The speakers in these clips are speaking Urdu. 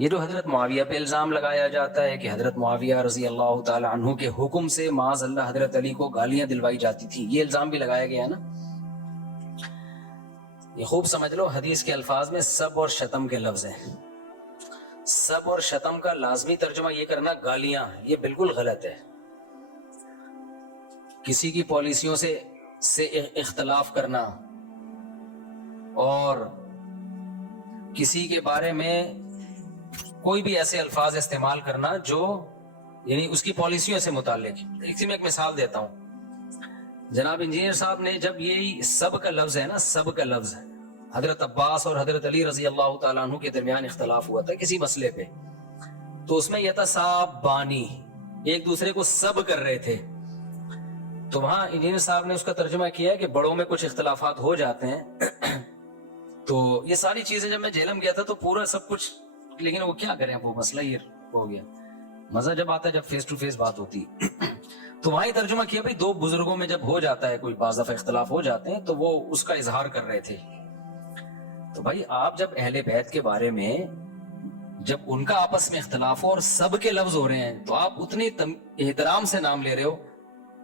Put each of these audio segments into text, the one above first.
یہ جو حضرت معاویہ پہ الزام لگایا جاتا ہے کہ حضرت معاویہ رضی اللہ تعالی عنہ کے حکم سے معاذ اللہ حضرت علی کو گالیاں دلوائی جاتی تھیں، یہ الزام بھی لگایا گیا نا. یہ خوب سمجھ لو، حدیث کے الفاظ میں سب اور شتم کے لفظ ہیں. سب اور شتم کا لازمی ترجمہ یہ کرنا گالیاں، یہ بالکل غلط ہے. کسی کی پالیسیوں سے اختلاف کرنا اور کسی کے بارے میں کوئی بھی ایسے الفاظ استعمال کرنا جو یعنی اس کی پالیسیوں سے متعلق. اسی میں ایک مثال دیتا ہوں. جناب انجینئر صاحب نے جب یہ سب کا لفظ ہے نا، سب کا لفظ حضرت عباس اور حضرت علی رضی اللہ تعالیٰ عنہ کے درمیان اختلاف ہوا تھا کسی مسئلے پہ، تو اس میں یتسابانی، ایک دوسرے کو سب کر رہے تھے. تو وہاں انجینئر صاحب نے اس کا ترجمہ کیا ہے کہ بڑوں میں کچھ اختلافات ہو جاتے ہیں. تو یہ ساری چیزیں جب میں جیلم گیا تھا تو پورا سب کچھ، لیکن وہ کیا کریں، وہ مسئلہ یہ ہو گیا. مزہ جب آتا ہے جب فیس ٹو فیس بات ہوتی. تو وہاں ہی ترجمہ کیا بھائی دو بزرگوں میں جب ہو جاتا ہے کوئی بعض دفعہ اختلاف ہو جاتے ہیں تو وہ اس کا اظہار کر رہے تھے. تو بھائی آپ جب اہل بیت کے بارے میں جب ان کا آپس میں اختلاف ہو اور سب کے لفظ ہو رہے ہیں تو آپ اتنی احترام سے نام لے رہے ہو.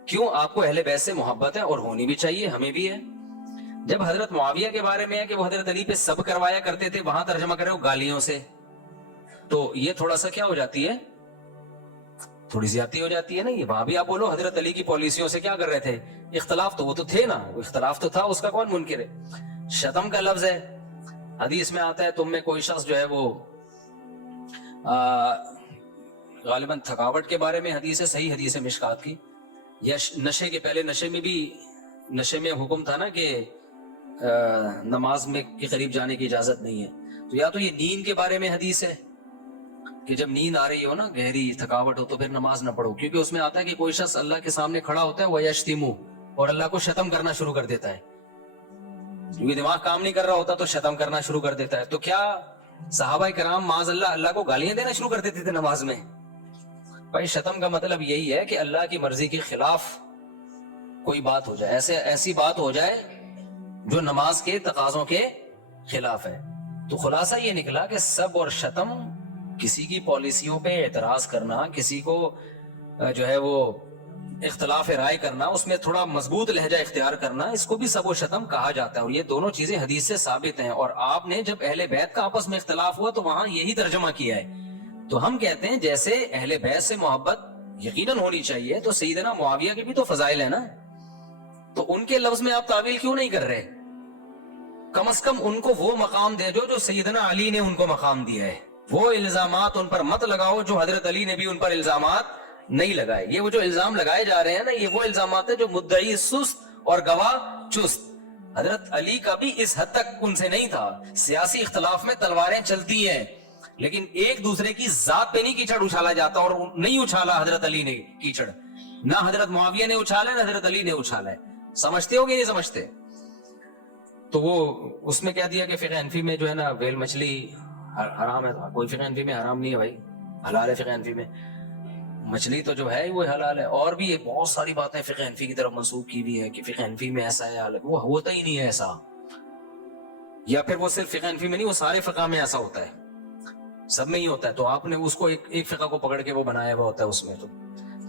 کیوں؟ آپ کو اہل بیت سے محبت ہے اور ہونی بھی چاہیے، ہمیں بھی ہے. جب حضرت معاویہ کے بارے میں ہے کہ وہ حضرت علی پہ سب کروایا کرتے تھے، وہاں ترجمہ کر رہے ہو گالیوں سے، تو یہ تھوڑا سا کیا ہو جاتی ہے، تھوڑی زیادتی ہو جاتی ہے نا. یہ وہاں بھی آپ بولو حضرت علی کی پالیسیوں سے کیا کر رہے تھے، اختلاف تو وہ تو تھے نا، وہ اختلاف تو تھا، اس کا کون منکر ہے. شتم کا لفظ ہے، حدیث میں آتا ہے تم میں کوئی شخص جو ہے وہ غالباً تھکاوٹ کے بارے میں حدیث ہے، صحیح حدیث ہے مشکات کی، یا نشے کے پہلے، نشے میں حکم تھا نا کہ نماز میں کے قریب جانے کی اجازت نہیں ہے. تو یا تو یہ نیند کے بارے میں حدیث ہے کہ جب نیند آ رہی ہو نا، گہری تھکاوٹ ہو، تو پھر نماز نہ پڑھو، کیونکہ اس میں آتا ہے کہ کوئی شخص اللہ کے سامنے کھڑا ہوتا ہے وَيَشْتِمُ، اور اللہ کو شتم کرنا شروع کر دیتا ہے. کیونکہ دماغ کام نہیں کر رہا ہوتا تو شتم کرنا شروع کر دیتا ہے. تو کیا صحابہ کرام معاذ اللہ کو گالیاں دینا شروع کر دیتے تھے نماز میں؟ بھائی شتم کا مطلب یہی ہے کہ اللہ کی مرضی کے خلاف کوئی بات ہو جائے، ایسی بات ہو جائے جو نماز کے تقاضوں کے خلاف ہے. تو خلاصہ یہ نکلا کہ سب اور شتم، کسی کی پالیسیوں پہ اعتراض کرنا، کسی کو جو ہے وہ اختلاف رائے کرنا، اس میں تھوڑا مضبوط لہجہ اختیار کرنا، اس کو بھی سب و شتم کہا جاتا ہے. اور یہ دونوں چیزیں حدیث سے ثابت ہیں. اور آپ نے جب اہل بیت کا آپس میں اختلاف ہوا تو وہاں یہی ترجمہ کیا ہے. تو ہم کہتے ہیں جیسے اہل بیت سے محبت یقیناً ہونی چاہیے، تو سیدنا معاویہ کے بھی تو فضائل ہیں نا، تو ان کے لفظ میں آپ تعویل کیوں نہیں کر رہے؟ کم از کم ان کو وہ مقام دے جو سیدنا علی نے ان کو مقام دیا ہے. وہ الزامات ان پر مت لگاؤ جو حضرت علی نے بھی ان پر الزامات نہیں لگائے. یہ وہ جو الزام لگائے جا رہے ہیں نا، یہ وہ الزامات ہیں جو مدعی سست اور گواہ چست. حضرت علی کا بھی اس حد تک ان سے نہیں تھا. سیاسی اختلاف میں تلواریں چلتی ہیں، لیکن ایک دوسرے کی ذات پہ نہیں کیچڑ اچھالا جاتا. اور نہیں اچھالا حضرت علی نے کیچڑ، نہ حضرت معاویہ نے اچھالا، نہ حضرت علی نے اچھالا ہے. سمجھتے ہو کہ نہیں سمجھتے؟ تو وہ اس میں کیا دیا کہ فقہ حنفی میں جو ہے نا ویل مچھلی حرام ہے. کوئی فقہ حنفی میں حرام نہیں ہے بھائی، حلال ہے. فقہ حنفی میں مچھلی تو جو ہے وہ حلال ہے. اور بھی بہت ساری باتیں فقہ حنفی کی طرف منسوخ کی بھی ہے کہ فقہ حنفی میں ایسا ہے، وہ ہوتا ہی نہیں ہے ایسا. یا پھر وہ صرف فقہ حنفی میں نہیں، وہ سارے فقہ میں ایسا ہوتا ہے، سب میں ہی ہوتا ہے. تو آپ نے اس کو ایک فقہ کو پکڑ کے وہ بنایا ہوا ہوتا ہے اس میں.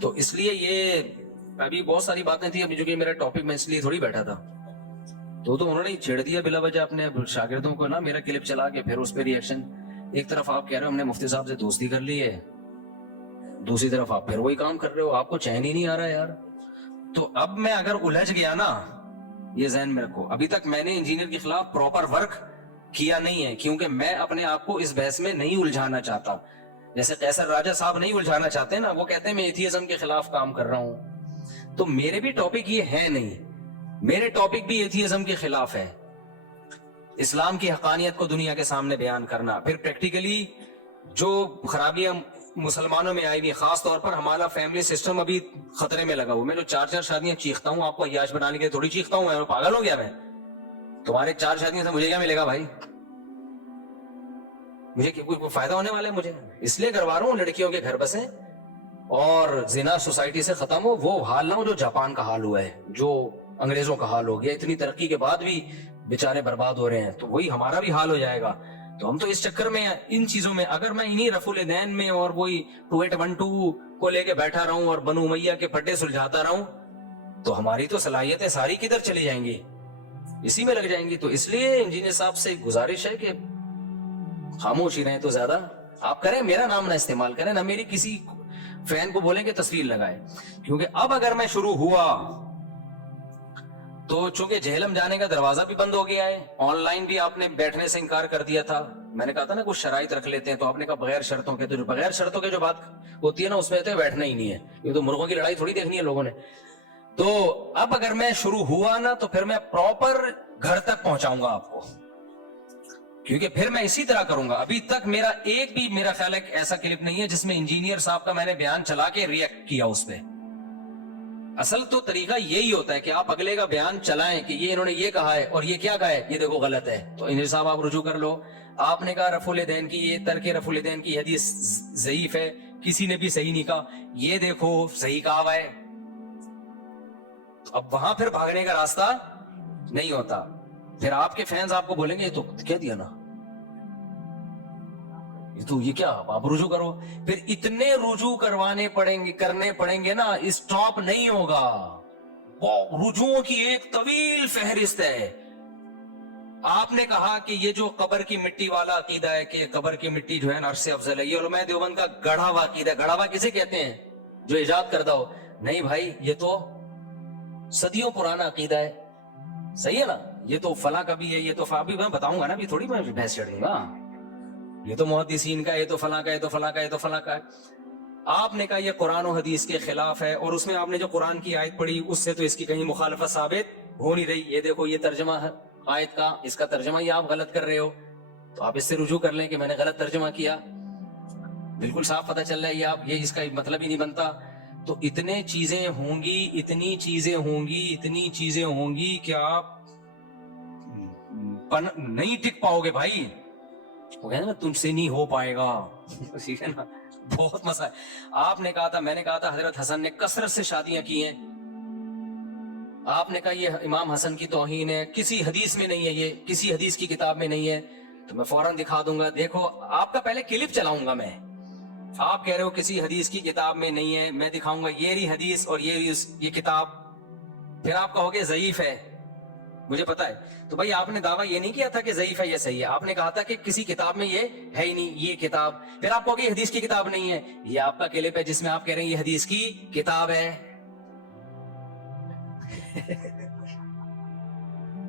تو اس لیے یہ ابھی بہت ساری باتیں تھیں. ابھی جو کہ میرا ٹاپک میں اس لیے تھوڑی بیٹھا تھا، تو انہوں نے چھیڑ دیا بلا وجہ اپنے شاگردوں کو نا، میرا کلپ چلا کے پھر اس پہ ریئیکشن. ایک طرف آپ کہہ رہے ہو ہم نے مفتی صاحب سے دوستی کر لی ہے، دوسری طرف آپ پھر وہی کام کر رہے ہو. آپ کو چین ہی نہیں آ رہا یار. تو اب میں اگر الجھ گیا نا، یہ ذہن میں رکھو، ابھی تک میں نے انجینئر کے خلاف پراپر ورک کیا نہیں ہے، کیونکہ میں اپنے آپ کو اس بحث میں نہیں الجھانا چاہتا. جیسے قیصر راجہ صاحب نہیں الجھانا چاہتے نا، وہ کہتے ہیں میں ایتھیزم کے خلاف کام کر رہا ہوں. تو میرے بھی ٹاپک یہ ہے نہیں، میرے ٹاپک بھی ایتھیزم کے خلاف ہے. اسلام کی حقانیت کو دنیا کے سامنے بیان کرنا، پھر پریکٹیکلی جو خرابیاں مسلمانوں میں آئی ہوئی، خاص طور پر ہمارا فیملی سسٹم ابھی خطرے میں لگا ہوا. میں جو 4 شادیاں چیختا ہوں آپ کو عیاش بنانے کے تھوڑی چیختا ہوں، میں پاگل ہو گیا؟ میں تمہارے 4 شادیوں سے مجھے کیا ملے گا بھائی؟ مجھے کوئی فائدہ ہونے والا ہے؟ مجھے اس لیے کروا رہا ہوں لڑکیوں کے گھر بسیں اور زنا سوسائٹی سے ختم ہو. وہ حال نہ ہو جو جاپان کا حال ہوا ہے، جو انگریزوں کا حال ہو گیا. اتنی ترقی کے بعد بھی بیچارے برباد ہو رہے ہیں، تو وہی ہمارا بھی حال ہو جائے گا. تو ہم تو اس چکر میں ان چیزوں میں، اگر میں انہی رفع الدین میں اور وہی 2812 کو لے کے بیٹھا رہوں اور بنو امیہ کے پھڈے سلجھاتا رہوں تو ہماری تو صلاحیتیں ساری کدھر چلی جائیں گی، اسی میں لگ جائیں گی. تو اس لیے انجینئر صاحب سے گزارش ہے کہ خاموش ہی رہیں تو زیادہ آپ کریں، میرا نام نہ استعمال کریں، نہ میری کسی فین کو بولیں کہ تصویر لگائے. کیونکہ اب اگر میں شروع ہوا تو چونکہ جہلم جانے کا دروازہ بھی بند ہو گیا ہے، آن لائن بھی آپ نے بیٹھنے سے انکار کر دیا تھا. میں نے کہا تھا نا کچھ شرائط رکھ لیتے ہیں، تو آپ نے کہا بغیر شرطوں کے. تو جو بغیر شرطوں کے جو بات ہوتی ہے نا اس میں تو بیٹھنا ہی نہیں ہے، یہ تو مرغوں کی لڑائی تھوڑی دیکھنی ہے لوگوں نے. تو اب اگر میں شروع ہوا نا تو پھر میں پراپر گھر تک پہنچاؤں گا آپ کو، کیونکہ پھر میں اسی طرح کروں گا. ابھی تک میرا ایک بھی میرا خیال ہے کہ ایسا کلپ نہیں ہے جس میں انجینئر صاحب کا میں نے بیان چلا کے ریئیکٹ کیا اس پہ. اصل تو طریقہ یہی ہوتا ہے کہ آپ اگلے کا بیان چلائیں کہ یہ انہوں نے یہ کہا ہے اور یہ کیا کہا ہے، یہ دیکھو غلط ہے، تو انجینئر صاحب آپ رجوع کر لو. آپ نے کہا رفع الیدین کی، یہ ترک رفع الیدین کی حدیث ضعیف ہے، کسی نے بھی صحیح نہیں کہا، یہ دیکھو صحیح کہا ہوا ہے. اب وہاں پھر بھاگنے کا راستہ نہیں ہوتا. پھر آپ کے فینز آپ کو بولیں گے یہ تو کہہ دیا نا، تو یہ کیا، آپ رجوع کرو. پھر اتنے رجوع کرنے پڑیں گے نا، اسٹاپ نہیں ہوگا. رجوعوں کی ایک طویل فہرست ہے. آپ نے کہا کہ یہ جو قبر کی مٹی والا عقیدہ ہے کہ قبر کی مٹی جو ہے نا عرش سے افضل ہے، یہ علماء دیوبند کا گڑھا ہوا عقیدہ ہے. گڑھا ہوا کسے کہتے ہیں؟ جو ایجاد کردہ ہو. نہیں بھائی، یہ تو صدیوں پرانا عقیدہ ہے. صحیح ہے نا، یہ تو فلاں کا بھی ہے، یہ تو ابھی میں بتاؤں گا نا، ابھی تھوڑی میں بحث چڑھوں گا، یہ تو محدثین کا، یہ تو فلاں کا، یہ تو فلاں کا، یہ تو فلاں کا ہے. آپ نے کہا یہ قرآن و حدیث کے خلاف ہے، اور اس میں آپ نے جو قرآن کی آیت پڑھی اس سے تو اس کی کہیں مخالفت ثابت ہو نہیں رہی. یہ دیکھو یہ ترجمہ ہے آیت کا، اس کا ترجمہ یہ آپ غلط کر رہے ہو، تو آپ اس سے رجوع کر لیں کہ میں نے غلط ترجمہ کیا. بالکل صاف پتہ چل رہا ہے یہ اس کا مطلب ہی نہیں بنتا. تو اتنی چیزیں ہوں گی کہ آپ نہیں ٹک پاؤ گے بھائی. وہ کہتے ہیں نا تم سے نہیں ہو پائے گا، ٹھیک ہے نا، بہت مسئلہ ہے. آپ نے کہا تھا، میں نے کہا تھا حضرت حسن نے کثرت سے شادیاں کی ہیں. آپ نے کہا یہ امام حسن کی توہین ہے، کسی حدیث میں نہیں ہے، یہ کسی حدیث کی کتاب میں نہیں ہے. تو میں فوراً دکھا دوں گا. دیکھو آپ کا پہلے کلپ چلاؤں گا میں. آپ کہہ رہے ہو کسی حدیث کی کتاب میں نہیں ہے، میں دکھاؤں گا یہ رہی حدیث اور یہ کتاب. پھر آپ کہو گے ضعیف ہے، مجھے پتا ہے. تو بھائی آپ نے دعویٰ یہ نہیں کیا تھا کہ ضعیف ہے یا صحیح ہے، آپ نے کہا تھا کہ کسی کتاب میں یہ ہے ہی نہیں یہ کتاب. پھر آپ کہو گے یہ حدیث کی کتاب نہیں ہے. یہ آپ کا کلپ ہے جس میں آپ کہہ رہے ہیں یہ حدیث کی کتاب ہے.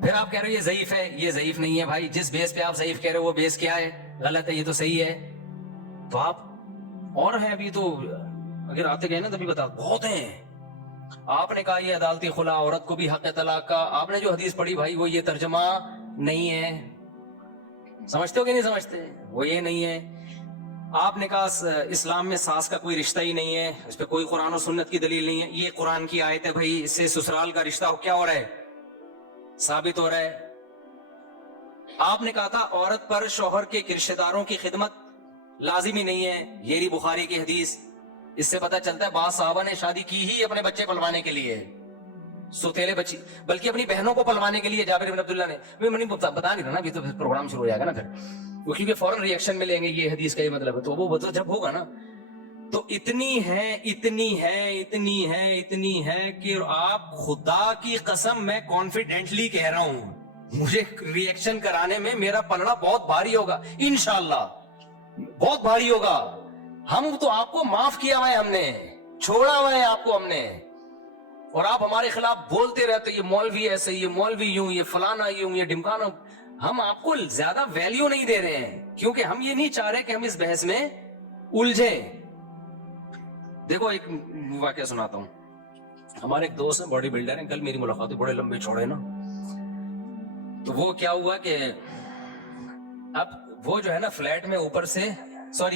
پھر آپ کہہ رہے ہو یہ ضعیف ہے، یہ ضعیف نہیں ہے. بھائی جس بیس پہ آپ ضعیف کہہ رہے ہو وہ بیس کیا ہے؟ غلط ہے، یہ تو صحیح ہے. تو آپ اور ہیں ابھی، تو اگر آتے گئے نا تبھی بتا بہت ہیں. آپ نے کہا یہ عدالتی خلا، عورت کو بھی حق طلاق کا. آپ نے جو حدیث پڑھی بھائی وہ یہ ترجمہ نہیں ہے. سمجھتے ہو کہ نہیں سمجھتے؟ وہ یہ نہیں ہے. آپ نے کہا اسلام میں ساس کا کوئی رشتہ ہی نہیں ہے، اس پہ کوئی قرآن و سنت کی دلیل نہیں ہے. یہ قرآن کی آیت ہے بھائی، اس سے سسرال کا رشتہ کیا ہو رہا ہے؟ ثابت ہو رہا ہے. آپ نے کہا تھا عورت پر شوہر کے رشتہ داروں کی خدمت لازمی نہیں ہے. یہ رہی بخاری کی حدیث. اس سے پتہ چلتا ہے بعض صحابہ نے شادی کی ہی اپنے بچے پلوانے کے لیے، سوتیلے بچی، بلکہ اپنی بہنوں کو پلوانے کے لیے. جابر بن عبداللہ نے، میں بتا نہیں رہا نا ابھی، تو پھر پروگرام شروع ہو جائے گا نا پھر، کیونکہ فوراً ری ایکشن میں لیں گے یہ حدیث کا یہ مطلب ہے. تو وہ جب ہوگا نا، تو اتنی ہے کہ آپ خدا کی قسم میں کانفیڈنٹلی کہہ رہا ہوں مجھے ری ایکشن کرانے میں میرا پلڑا بہت بھاری ہوگا، انشاءاللہ بہت بھاری ہوگا. ہم تو آپ کو معاف کیا ہوا ہے، ہم نے چھوڑا ہوا ہے آپ کو ہم نے، اور آپ ہمارے خلاف بولتے رہتے یہ مولوی ایسے، یہ مولوی یوں، یہ فلانا یوں، یہ ڈمکانا. ہم آپ کو زیادہ ویلیو نہیں دے رہے ہیں کیونکہ ہم یہ نہیں چاہ رہے کہ ہم اس بحث میں الجھیں. دیکھو ایک واقعہ سناتا ہوں. ہمارے ایک دوست ہیں باڈی بلڈر ہیں، کل میری ملاقات ہوئی، بڑے لمبے چوڑے نا. تو وہ کیا ہوا کہ اب وہ جو ہے نا فلیٹ میں اوپر سے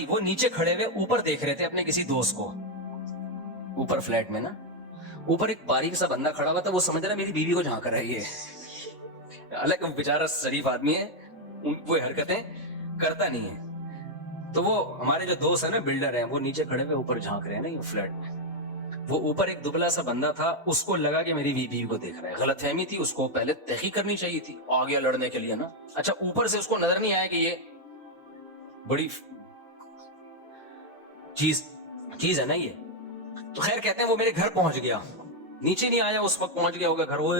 وہ نیچے کھڑے ہوئے اوپر دیکھ رہے تھے اپنے کسی دوست کو. اوپر فلیٹ میں نا اوپر ایک باریک سا بندہ کھڑا ہوا تھا. وہ سمجھ رہا میری بیوی کو جھانک رہا ہے یہ. الگ بیچارہ شریف آدمی ہے، وہ حرکتیں کرتا نہیں ہے. تو وہ ہمارے جو دوست ہیں نا بلڈر ہیں، وہ نیچے کھڑے ہوئے اوپر جھانک رہے ہیں نا یہ فلیٹ میں. وہ اوپر ایک دبلا سا بندہ تھا، اس کو لگا کہ میری بیوی کو دیکھ رہا ہے. غلط فہمی تھی، اس کو پہلے تحقیق کرنی چاہیے تھی آگے لڑنے کے لیے نا. اچھا اوپر سے اس کو نظر نہیں آیا کہ یہ بڑی چیز ہے نا یہ. تو خیر کہتے ہیں وہ میرے گھر پہنچ گیا, نیچے نہیں آیا اس وقت, پہنچ گیا ہوگا گھر. وہ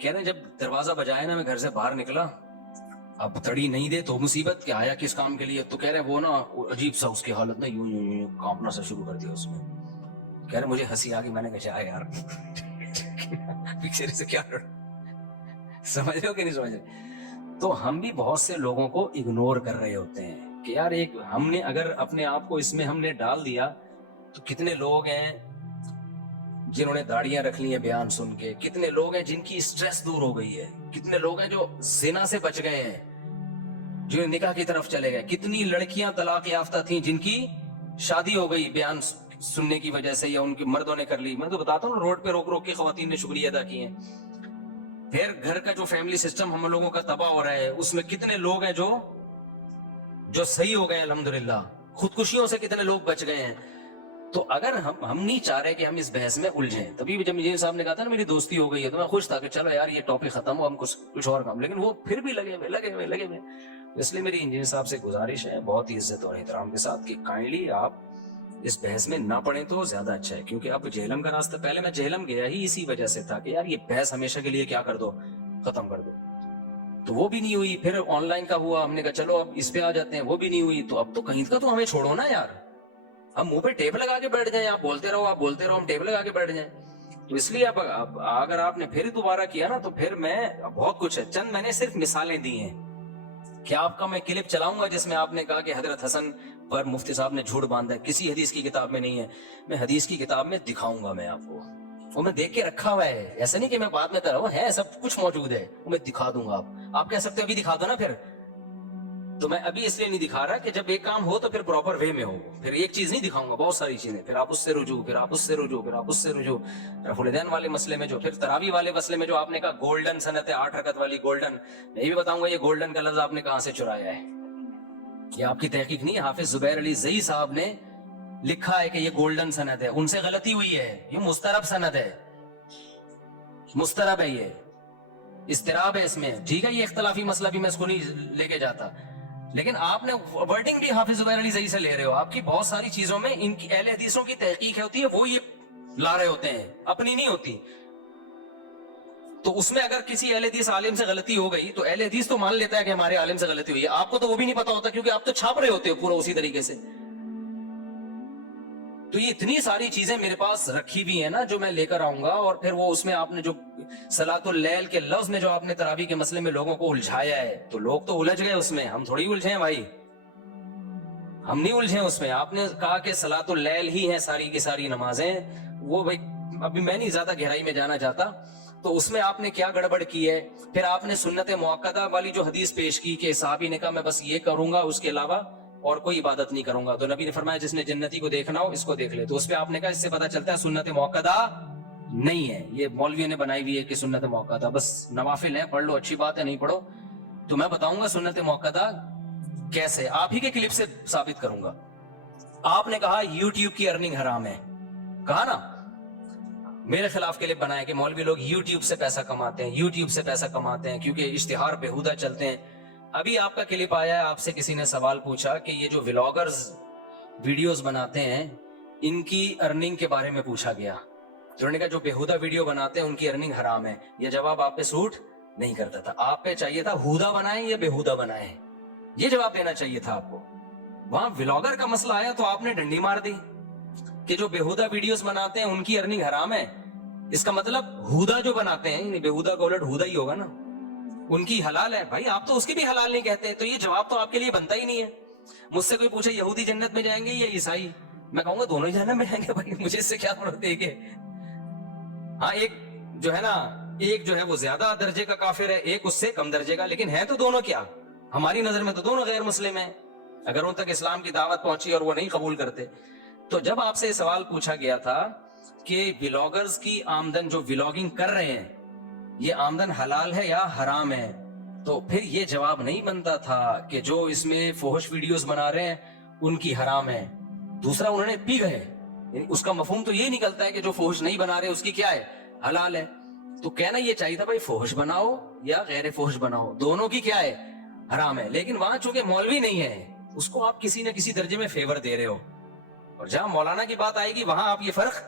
کہہ رہے ہیں جب دروازہ بجایا نا میں گھر سے باہر نکلا, اب تڑی نہیں دے تو مصیبت, کہ آیا کس کام کے لیے. تو کہہ رہے وہ نا عجیب سا اس کی حالت نا یوں یوں یوں کانپنا سا شروع کر دیا اس میں. کہہ رہے مجھے ہنسی آ گئی, میں نے کہا یار پکچر سے کیا سمجھ رہے ہو کہ نہیں سمجھ رہے. تو ہم بھی بہت سے لوگوں کو اگنور کر رہے ہوتے ہیں کہ یار ایک ہم نے اگر اپنے آپ کو اس میں ہم نے ڈال دیا تو کتنے لوگ ہیں جنہوں نے داڑیاں رکھ لی ہیں بیان سن کے, کتنے لوگ ہیں جن کی سٹریس دور ہو گئی ہے, کتنے لوگ ہیں جو زنا سے بچ گئے ہیں, جو نکاح کی طرف چلے گئے, کتنی لڑکیاں طلاق یافتہ تھیں جن کی شادی ہو گئی بیان سننے کی وجہ سے یا ان کے مردوں نے کر لی. میں تو بتاتا ہوں روڈ پہ روک روک کے خواتین نے شکریہ ادا کی ہیں. پھر گھر کا جو فیملی سسٹم ہم لوگوں کا تباہ ہو رہا ہے, اس میں کتنے لوگ ہیں جو صحیح ہو گئے الحمدللہ, خودکشیوں سے کتنے لوگ بچ گئے ہیں. تو اگر ہم نہیں چاہ رہے کہ ہم اس بحث میں الجھیں, تبھی جب انجینئر صاحب نے کہا تھا نا میری دوستی ہو گئی ہے, تو میں خوش تھا کہ چلو یار یہ ٹاپک ختم ہو, ہم کچھ اور کام. لیکن وہ پھر بھی لگے ہوئے. اس لیے میری انجینئر صاحب سے گزارش ہے بہت ہی عزت اور احترام کے ساتھ کہ کائنڈلی آپ اس بحث میں نہ پڑیں تو زیادہ اچھا ہے. کیونکہ اب جہلم کا راستہ, پہلے میں جہلم گیا ہی اسی وجہ سے تھا کہ یار یہ بحث ہمیشہ کے لیے کیا کر دو, ختم کر دو. تو وہ بھی نہیں ہوئی. پھر آن لائن کا ہوا, ہم نے کہا چلو اب اس پہ آ جاتے ہیں, وہ بھی نہیں ہوئی. تو اب تو کہیں کا تو ہمیں چھوڑو نا یار, ہم منہ پہ ٹیپ لگا کے بیٹھ جائیں, آپ بولتے رہو, ہم ٹیپ لگا کے بیٹھ جائیں. تو اس لیے اب اگر آپ نے پھر دوبارہ کیا نا تو پھر میں بہت کچھ ہے, چند میں نے صرف مثالیں دی ہیں کہ آپ کا میں کلپ چلاؤں گا جس میں آپ نے کہا کہ حضرت حسن پر مفتی صاحب نے جھوٹ باندھا ہے, کسی حدیث کی کتاب میں نہیں ہے. میں حدیث کی کتاب میں دکھاؤں گا, میں آپ کو وہ میں دیکھ کے رکھا ہوا ہے, ایسا نہیں کہ میں بعد میں کرا, ہے سب کچھ موجود ہے, وہ میں دکھا دوں گا. آپ کہہ سکتے ہو ابھی دکھا دو نا, پھر تو میں ابھی اس لیے نہیں دکھا رہا کہ جب ایک کام ہو تو پھر پراپر وے میں ہو. پھر ایک چیز نہیں دکھاؤں گا, بہت ساری چیزیں, پھر آپ اس سے رجوع, پھر آپ اس سے رجوع, پھر آپ اس سے رجوع. رفع الیدین والے مسئلے میں جو, پھر تراویح والے مسئلے میں جو آپ نے کہا گولڈن سنت ہے 8 رکعت والی گولڈن, میں یہ بھی بتاؤں گا یہ گولڈن کا لفظ آپ نے کہاں سے چرایا ہے. یہ آپ کی تحقیق نہیں ہے, حافظ زبیر علی زئی صاحب نے لکھا ہے کہ یہ گولڈن سند ہے, ان سے غلطی ہوئی ہے, یہ مسترب سند ہے, مسترب ہے, یہ استراب ہے اس میں. ٹھیک ہے یہ اختلافی مسئلہ بھی میں اس کو نہیں لے کے جاتا, لیکن آپ نے ورڈنگ بھی حافظ زبیر علی زئی سے لے رہے ہو. آپ کی بہت ساری چیزوں میں ان کی اہل حدیثوں کی تحقیق ہوتی ہے, وہ یہ لا رہے ہوتے ہیں, اپنی نہیں ہوتی. تو اس میں اگر کسی اہل حدیث عالم سے غلطی ہو گئی تو اہل حدیث تو مان لیتا ہے کہ ہمارے عالم سے غلطی ہوئی ہے, آپ کو تو وہ بھی نہیں پتا ہوتا کیونکہ آپ تو چھاپ رہے ہوتے ہو پورا اسی طریقے سے. تو یہ اتنی ساری چیزیں میرے پاس رکھی بھی ہیں نا جو میں لے کر آؤں گا. اور پھر وہ اس میں آپ نے جو صلاۃ اللیل کے لفظ میں جو آپ نے تراویح کے مسئلے میں لوگوں کو الجھایا ہے, تو لوگ تو الجھ گئے اس میں, ہم تھوڑی الجھے ہیں بھائی, ہم نہیں الجھے اس میں. آپ نے کہا کہ صلاۃ اللیل ہی ہیں ساری کی ساری نمازیں, وہ بھائی ابھی میں نہیں زیادہ گہرائی میں جانا چاہتا. تو اس میں آپ نے کیا گڑبڑ کی ہے. پھر آپ نے سنت مؤکدہ والی جو حدیث پیش کی کہ صحابی نے کہا میں بس یہ کروں گا, اس کے علاوہ اور کوئی عبادت نہیں کروں گا. تو نبی نے فرمایا جس نے جنتی کو دیکھنا ہو اس کو دیکھ لے. تو اس پہ آپ نے کہا اس سے پتا چلتا ہے سنت مؤکدہ نہیں ہے, یہ مولویوں نے بنائی ہوئی ہے کہ سنت مؤکدہ بس نوافل ہے, پڑھ لو اچھی بات ہے, نہیں پڑھو. تو میں بتاؤں گا سنت مؤکدہ کیسے, آپ ہی کے کلپ سے ثابت کروں گا. آپ نے کہا یوٹیوب کی ارننگ حرام ہے, کہا نا, میرے خلاف کلپ بنائے کہ مولوی لوگ یوٹیوب سے پیسہ کماتے ہیں, یوٹیوب سے پیسہ کماتے ہیں کیونکہ اشتہار بےہودہ چلتے ہیں. ابھی آپ کا کلپ آیا ہے, آپ سے کسی نے سوال پوچھا کہ یہ جو ولاگرز ویڈیوز بناتے ہیں ان کی ارننگ کے بارے میں پوچھا گیا. انہوں نے کہا جو بےہودہ ویڈیو بناتے ہیں ان کی ارننگ حرام ہے. یہ جواب آپ پہ سوٹ نہیں کرتا تھا, آپ پہ چاہیے تھا ہودہ بنائیں یا بےہودہ بنائیں, یہ جواب دینا چاہیے تھا آپ کو. وہاں ولاگر کا مسئلہ آیا تو آپ نے ڈنڈی مار دی کہ جو بےہودہ ویڈیوز بناتے ہیں ان کی ارننگ حرام ہے. اس کا مطلب ہودہ جو بناتے ہیں, بےہودہ کا الٹ ہودہ ہی ہوگا نا, ان کی حلال ہے. بھائی آپ تو اس کی بھی حلال نہیں کہتے, تو یہ جواب تو آپ کے لیے بنتا ہی نہیں ہے. مجھ سے کوئی پوچھے یہودی جنت میں جائیں گے یا عیسائی, میں کہوں گا دونوں ہی جنت میں جائیں گے بھائی, مجھے اس سے کیا ضرورت ہے کہ ہاں ایک جو ہے نا, ایک جو ہے وہ زیادہ درجے کا کافر ہے, ایک اس سے کم درجے کا, لیکن ہے تو دونوں کیا, ہماری نظر میں تو دونوں غیر مسلم ہیں اگر ان تک اسلام کی دعوت پہنچی اور وہ نہیں قبول کرتے. تو جب آپ سے سوال پوچھا گیا تھا کہ ولاگرز کی آمدن جو ولاگنگ کر رہے ہیں یہ آمدن حلال ہے یا حرام ہے, تو پھر یہ جواب نہیں بنتا تھا کہ جو اس میں فحش ویڈیوز بنا رہے ہیں ان کی حرام ہے. دوسرا انہوں نے پی گئے, اس کا مفہوم تو یہ نکلتا ہے کہ جو فحش نہیں بنا رہے اس کی کیا ہے, حلال ہے. تو کہنا یہ چاہیے تھا بھائی فحش بناؤ یا غیر فحش بناؤ, دونوں کی کیا ہے, حرام ہے. لیکن وہاں چونکہ مولوی نہیں ہے اس کو آپ کسی نہ کسی درجے میں فیور دے رہے ہو. اور جہاں مولانا کی بات آئے گی وہاں آپ یہ فرق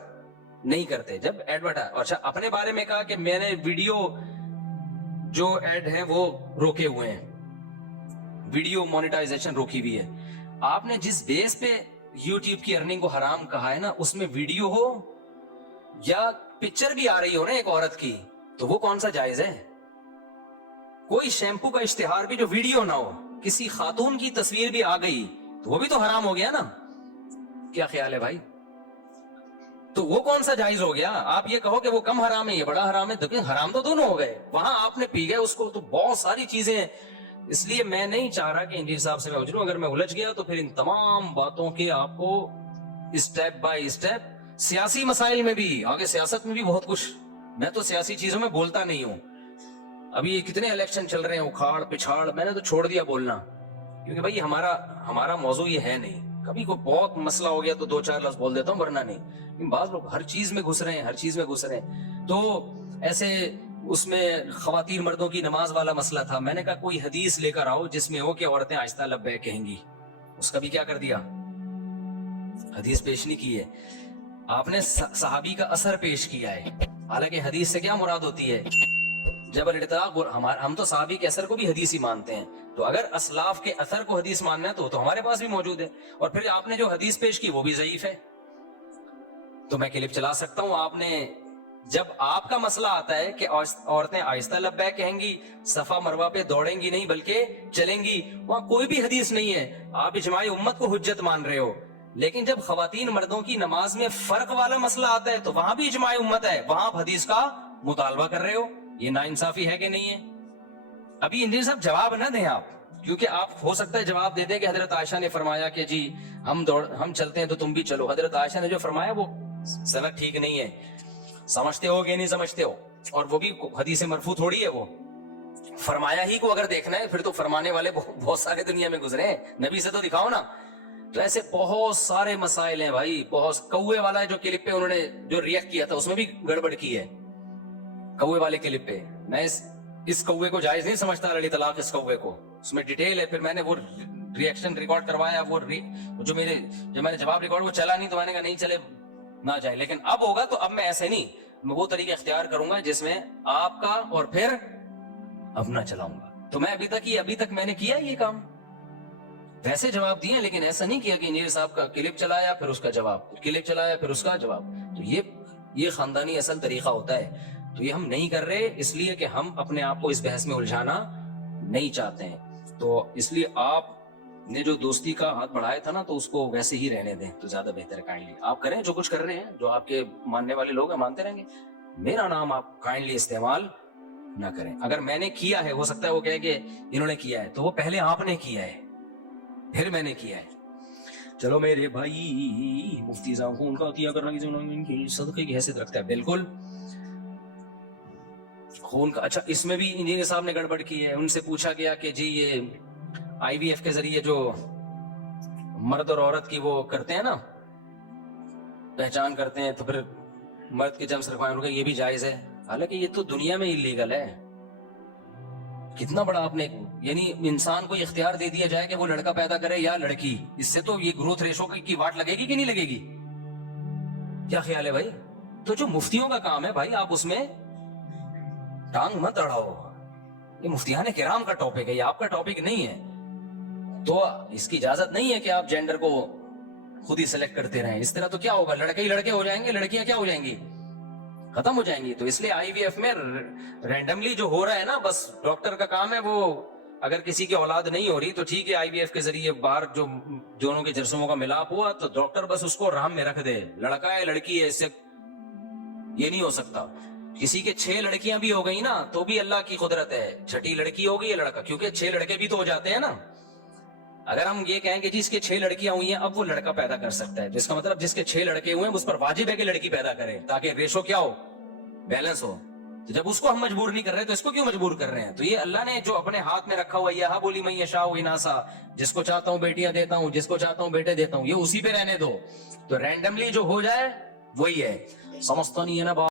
نہیں کرتے. جب ایڈورٹائز, اچھا اپنے بارے میں کہا کہ میں نے ویڈیو جو ایڈ ہیں وہ روکے ہوئے ہیں, ویڈیو مونیٹائزیشن روکی ہوئی ہے. آپ نے جس بیس پہ یوٹیوب کی ارننگ کو حرام کہا ہے نا, اس میں ویڈیو ہو یا پکچر بھی آ رہی ہو نا ایک عورت کی, تو وہ کون سا جائز ہے؟ کوئی شیمپو کا اشتہار بھی جو ویڈیو نہ ہو, کسی خاتون کی تصویر بھی آ گئی, تو وہ بھی تو حرام ہو گیا نا. کیا خیال ہے بھائی؟ تو وہ کون سا جائز ہو گیا؟ آپ یہ کہو کہ وہ کم حرام ہے, یہ بڑا حرام ہے, تو حرام تو دونوں ہو گئے. وہاں آپ نے پی گئے اس کو, تو بہت ساری چیزیں ہیں. اس لیے میں نہیں چاہ رہا کہ انجینئر صاحب سے میں اجروں. اگر میں الجھ گیا تو پھر ان تمام باتوں کے آپ کو اسٹیپ بائی اسٹیپ, سیاسی مسائل میں بھی, آگے سیاست میں بھی بہت کچھ. میں تو سیاسی چیزوں میں بولتا نہیں ہوں. ابھی کتنے الیکشن چل رہے ہیں, اکھاڑ پچھاڑ, میں نے تو چھوڑ دیا بولنا, کیونکہ بھائی ہمارا موضوع یہ ہے نہیں. کبھی کوئی بہت مسئلہ ہو گیا تو 2-4 لفظ بول دیتا ہوں, ورنہ نہیں. بعض لوگ ہر چیز میں گھس رہے ہیں, تو ایسے اس میں خواتین مردوں کی نماز والا مسئلہ تھا. میں نے کہا کوئی حدیث لے کر آؤ جس میں ہو کہ عورتیں آہستہ لبیک کہیں گی. اس کا بھی کیا کر دیا, حدیث پیش نہیں کی ہے. آپ نے صحابی کا اثر پیش کیا ہے. حالانکہ حدیث سے کیا مراد ہوتی ہے؟ جب الاطلاق, ہم تو صحابی کے اثر کو بھی حدیث ہی مانتے ہیں. تو اگر اسلاف کے اثر کو حدیث ماننا ہے تو ہمارے پاس بھی موجود ہے. اور پھر آپ نے جو حدیث پیش کی وہ بھی ضعیف ہے. تو میں کلپ چلا سکتا ہوں. آپ نے, جب آپ کا مسئلہ آتا ہے کہ عورتیں آہستہ لبیک کہیں گی, صفا مروہ پہ دوڑیں گی نہیں بلکہ چلیں گی, وہاں کوئی بھی حدیث نہیں ہے. آپ اجماع امت کو حجت مان رہے ہو. لیکن جب خواتین مردوں کی نماز میں فرق والا مسئلہ آتا ہے تو وہاں بھی اجماع امت ہے, وہاں آپ حدیث کا مطالبہ کر رہے ہو. یہ ناانصافی ہے کہ نہیں ہے؟ ابھی انجینئر صاحب جواب نہ دیں آپ, کیونکہ آپ ہو سکتا ہے جواب دے دیں کہ حضرت عائشہ نے فرمایا کہ جی ہم چلتے ہیں تو تم بھی چلو. حضرت عائشہ نے جو فرمایا وہ سند ٹھیک نہیں ہے. سمجھتے ہو کہ نہیں سمجھتے ہو؟ اور وہ بھی حدیث مرفوع تھوڑی ہے. وہ فرمایا ہی کو اگر دیکھنا ہے پھر تو فرمانے والے بہت سارے دنیا میں گزرے ہیں, نبی سے تو دکھاؤ نا. تو ایسے بہت سارے مسائل ہیں بھائی. بہت کوے والا جو کلپ پہ انہوں نے جو ریئیکٹ کیا تھا اس میں بھی گڑبڑ کی ہے. کوے والے کلپ پہ میں اس کوے کو جائز نہیں سمجھتا, علی طلاق اس کوے کو, اس میں ڈیٹیل ہے. پھر میں نے وہ ریئیکشن ریکارڈ کروایا, وہ جو میں نے جواب ریکارڈ وہ چلا نہیں, تو میں نے کہا نہیں چلے نہ جائے. لیکن اب ہوگا تو اب میں ایسے نہیں, میں وہ طریقہ اختیار کروں گا جس میں آپ کا اور پھر اپنا چلاؤں گا. تو میں ابھی تک میں نے کیا یہ کام, ویسے جواب دیے, لیکن ایسا نہیں کیا کہ انجینئر صاحب کا کلپ چلایا پھر اس کا جواب, کلپ چلایا پھر اس کا جواب. تو یہ خاندانی اصل طریقہ ہوتا ہے. تو یہ ہم نہیں کر رہے, اس لیے کہ ہم اپنے آپ کو اس بحث میں الجھانا نہیں چاہتے ہیں. تو اس لیے آپ نے جو دوستی کا ہاتھ بڑھایا تھا نا, تو اس کو ویسے ہی رہنے دیں تو زیادہ بہتر ہے. کائنڈلی آپ کریں جو کچھ کر رہے ہیں, جو آپ کے ماننے والے لوگ ہیں مانتے رہیں گے. میرا نام آپ کائنڈلی استعمال نہ کریں. اگر میں نے کیا ہے, ہو سکتا ہے وہ کہے کہ انہوں نے کیا ہے, تو وہ پہلے آپ نے کیا ہے پھر میں نے کیا ہے. چلو میرے بھائی, مفتی صاحب کو ان کا عطیہ کرنا کسی صدقے کی حیثیت رکھتا ہے. بالکل خون کا. اچھا اس میں بھی انجینئر صاحب نے گڑبڑ کی ہے. ان سے پوچھا گیا کہ جی یہ IVF کے ذریعے جو مرد اور عورت کی وہ کرتے ہیں نا, پہچان کرتے ہیں, تو پھر مرد کے جنس رکھوائیں, ان کا یہ بھی جائز ہے. حالانکہ یہ تو دنیا میں اللیگل ہے. کتنا بڑا آپ نے, یعنی انسان کو اختیار دے دیا جائے کہ وہ لڑکا پیدا کرے یا لڑکی. اس سے تو یہ گروتھ ریشو کی واٹ لگے گی کہ نہیں لگے گی؟ کیا خیال ہے بھائی؟ تو جو مفتیوں کا کام ہے بھائی, آپ اس میں ٹانگ مت اڑاؤ. یہ مفتیان کرام کا ٹاپک ہے, یہ آپ کا ٹاپک نہیں ہے. تو اس کی اجازت نہیں ہے کہ آپ جینڈر کو خود ہی سلیکٹ کرتے رہیں. اس طرح تو کیا ہوگا, لڑکے ہی لڑکے ہو جائیں گے, لڑکیاں کیا ہو جائیں گی, ختم ہو جائیں گی. تو اس لیے IVF میں رینڈملی جو ہو رہا ہے نا, بس ڈاکٹر کا کام ہے وہ, اگر کسی کی اولاد نہیں ہو رہی تو ٹھیک ہے, IVF کے ذریعے باہر جو دونوں کے جرثوموں کا ملاپ ہوا تو ڈاکٹر بس اس کو رحم میں رکھ دے, لڑکا ہے لڑکی ہے, اس سے یہ نہیں ہو سکتا. کسی کے 6 لڑکیاں بھی ہو گئی نا تو بھی اللہ کی قدرت ہے, 6ٹھی لڑکی ہوگی یا لڑکا, کیونکہ 6 لڑکے بھی تو ہو جاتے ہیں نا. اگر ہم یہ کہیں کہ جی اس کے 6 لڑکیاں ہوئی ہیں, اب وہ لڑکا پیدا کر سکتا ہے, جس کا مطلب جس کے 6 لڑکے ہوئے ہیں اس پر واجب ہے کہ لڑکی پیدا کرے, تاکہ ریشو کیا ہو, بیلنس ہو. تو جب اس کو ہم مجبور نہیں کر رہے تو اس کو کیوں مجبور کر رہے ہیں؟ تو یہ اللہ نے جو اپنے ہاتھ میں رکھا ہوا, یہ بولی میں یشاء اناسا, جس کو چاہتا ہوں بیٹیاں دیتا ہوں, جس کو چاہتا ہوں بیٹے دیتا ہوں, یہ اسی پہ رہنے دو. تو رینڈملی جو ہو جائے وہی ہے. سمجھتا نہیں ہے نا.